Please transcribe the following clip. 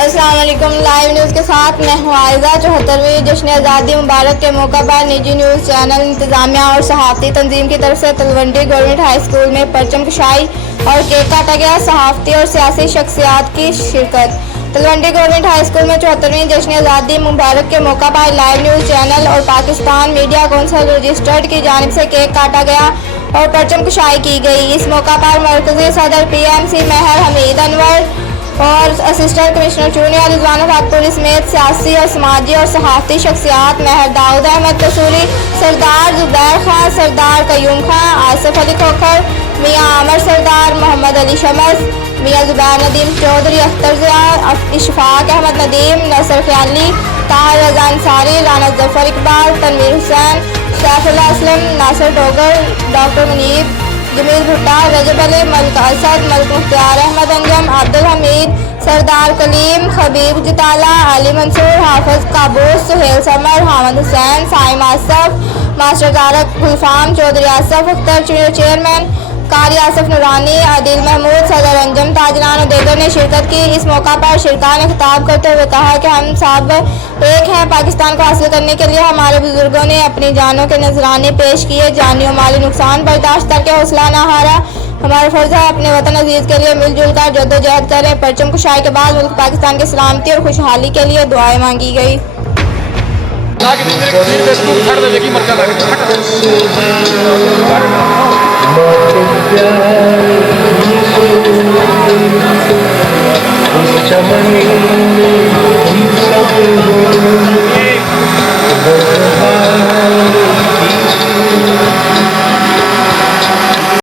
السلام علیکم، live news کے ساتھ میں ہوں عائزہ۔ 74ویں جشن آزادی مبارک کے موقع پر نجی نیوز چینل انتظامیہ اور صحافتی تنظیم کی طرف سے تلونڈی گورنمنٹ ہائی اسکول میں پرچم کشائی اور کیک کاٹا گیا۔ صحافتی اور سیاسی شخصیات کی شرکت۔ تلونڈی گورنمنٹ ہائی اسکول میں 74ویں جشن آزادی مبارک کے موقع پر لائیو نیوز چینل اور پاکستان میڈیا کونسل رجسٹرڈ کی جانب سے کیک کاٹا گیا اور پرچم کشائی کی گئی۔ اس موقع پر مرکزی صدر PMC مہر حمید انور اور اسسٹنٹ کمشنر چونیا رضوانہ ٹھاکر سمیت سیاسی اور سماجی اور صحافتی شخصیات مہر داؤد احمد قصوری، سردار زبیر خان، سردار قیوم خان، آصف علی کھوکھر، میاں عامر سردار، محمد علی شمس، میاں زبیر ندیم چودھری، اختر ضیاء، اشفاق احمد ندیم، نصر خیالی، طاہر رضا انصاری، رانا ظفر اقبال، تنویر حسین، سیف اللہ اسلم، ناصر ڈوگر، ڈاکٹر منیب، جمیل بھٹا، رجب علی، ملک اسد، ملک مختار احمد انجم، عبدالحمید، سردار کلیم، خبیب جتالہ، علی منصور، حافظ قابوس، سہیل سمر، حامد حسین، سائم آصف، ماسٹر طارق، گلفام چودھری، آصف اختر چیئرمین، قاری آصف نورانی، عادل محمود، صدر انجم تاجران اور دیگر نے شرکت کی۔ اس موقع پر شرکاء نے خطاب کرتے ہوئے کہا کہ ہم سب ایک ہیں۔ پاکستان کو حاصل کرنے کے لیے ہمارے بزرگوں نے اپنی جانوں کے نذرانے پیش کیے، جانی و مالی نقصان برداشت کر کے حوصلہ نہ ہارا۔ ہمارا فرض ہے اپنے وطن عزیز کے لیے مل جل کر جدوجہد کریں۔ پرچم کشائی کے بعد ملک پاکستان کی سلامتی اور خوشحالی کے لیے دعائیں مانگی گئی۔ چمن